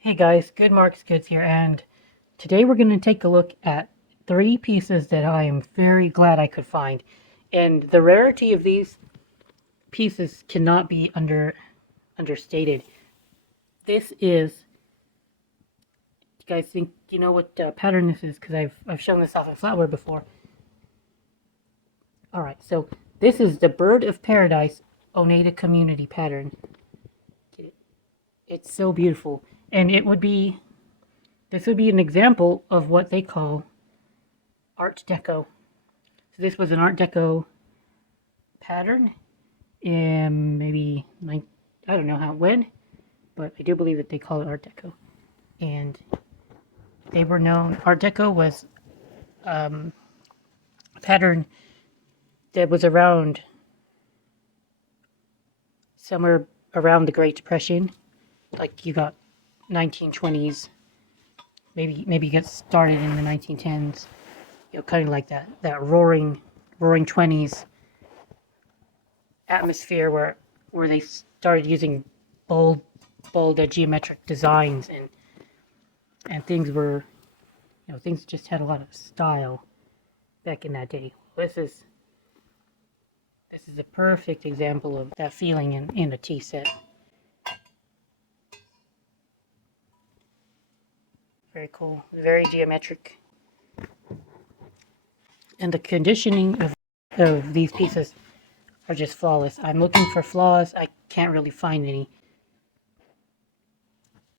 Hey guys, Good Marks Goods here, and today we're going to take a look at 3 pieces that I am very glad I could find. And the rarity of these pieces cannot be understated. This is, you guys think you know what pattern this is? Because I've shown this off a flatware before. Alright, so this is the Bird of Paradise Oneida Community pattern. It's so beautiful, and this would be an example of what they call Art Deco. So this was an Art Deco pattern in maybe, I don't know when, but I do believe that they call it Art Deco. And they were known, Art Deco was a pattern that was around somewhere around the Great Depression. Like you got 1920s, maybe get started in the 1910s, kind of like that roaring 20s atmosphere where they started using bold geometric designs, and things were, things just had a lot of style back in that day. This is a perfect example of that feeling in a tea set. Very cool, very geometric. And the conditioning of these pieces are just flawless. I'm looking for flaws. I can't really find any.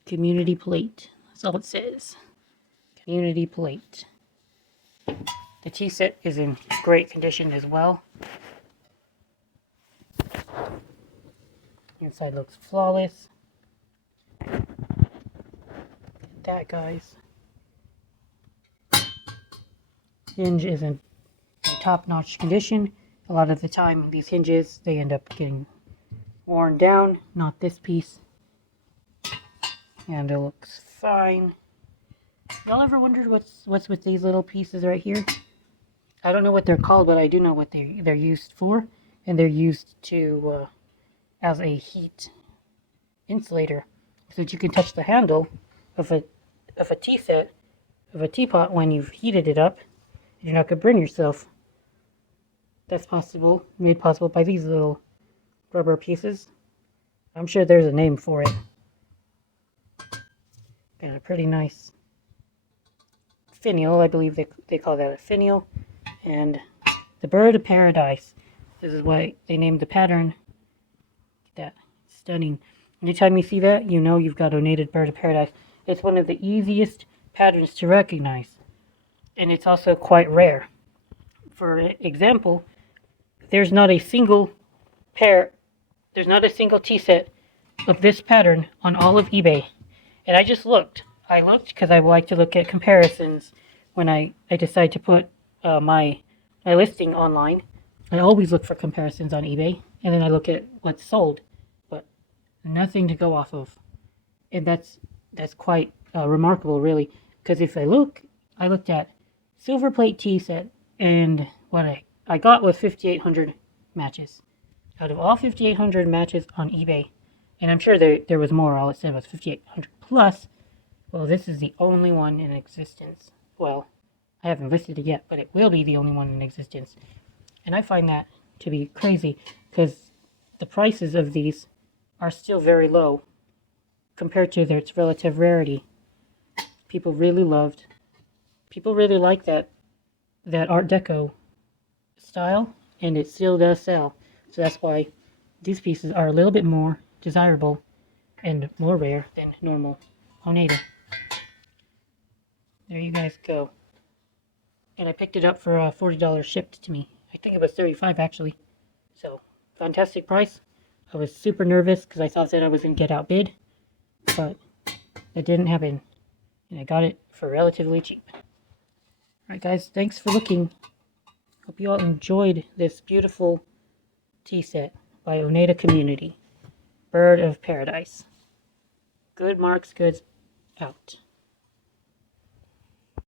Community plate. That's all it says. Community plate. The tea set is in great condition as well. Inside looks flawless. That, guys. Hinge is in top-notch condition. A lot of the time these hinges, they end up getting worn down. Not this piece. And it looks fine. Y'all ever wondered what's with these little pieces right here? I don't know what they're called, but I do know what they're used for. And they're used to as a heat insulator, so that you can touch the handle of a tea set, of a teapot, when you've heated it up. You're not going to burn yourself. That's possible, made possible by these little rubber pieces. I'm sure there's a name for it. And a pretty nice finial. I believe they call that a finial. And the Bird of Paradise. This is why they named the pattern. That stunning. Anytime you see that, you know you've got Oneida Bird of Paradise. It's one of the easiest patterns to recognize. And it's also quite rare. For example, there's not a single tea set of this pattern on all of eBay. And I just looked. I looked because I like to look at comparisons when I decide to put my listing online. I always look for comparisons on eBay, and then I look at what's sold, but nothing to go off of. And that's quite remarkable, really, because if I looked at silver plate tea set, and what I got was 5,800 matches. Out of all 5,800 matches on eBay, and I'm sure there was more, all it said was 5,800 plus, well, this is the only one in existence. Well, I haven't listed it yet, but it will be the only one in existence. And I find that to be crazy, because the prices of these are still very low compared to its relative rarity. People really like that Art Deco style, and it still does sell. So that's why these pieces are a little bit more desirable and more rare than normal Oneida. There you guys go. And I picked it up for $40 shipped to me. I think it was $35 actually. So, fantastic price. I was super nervous because I thought that I was going to get outbid, but that didn't happen. And I got it for relatively cheap. Alright guys, thanks for looking. Hope you all enjoyed this beautiful tea set by Oneida Community. Bird of Paradise. Good Marks Goods out.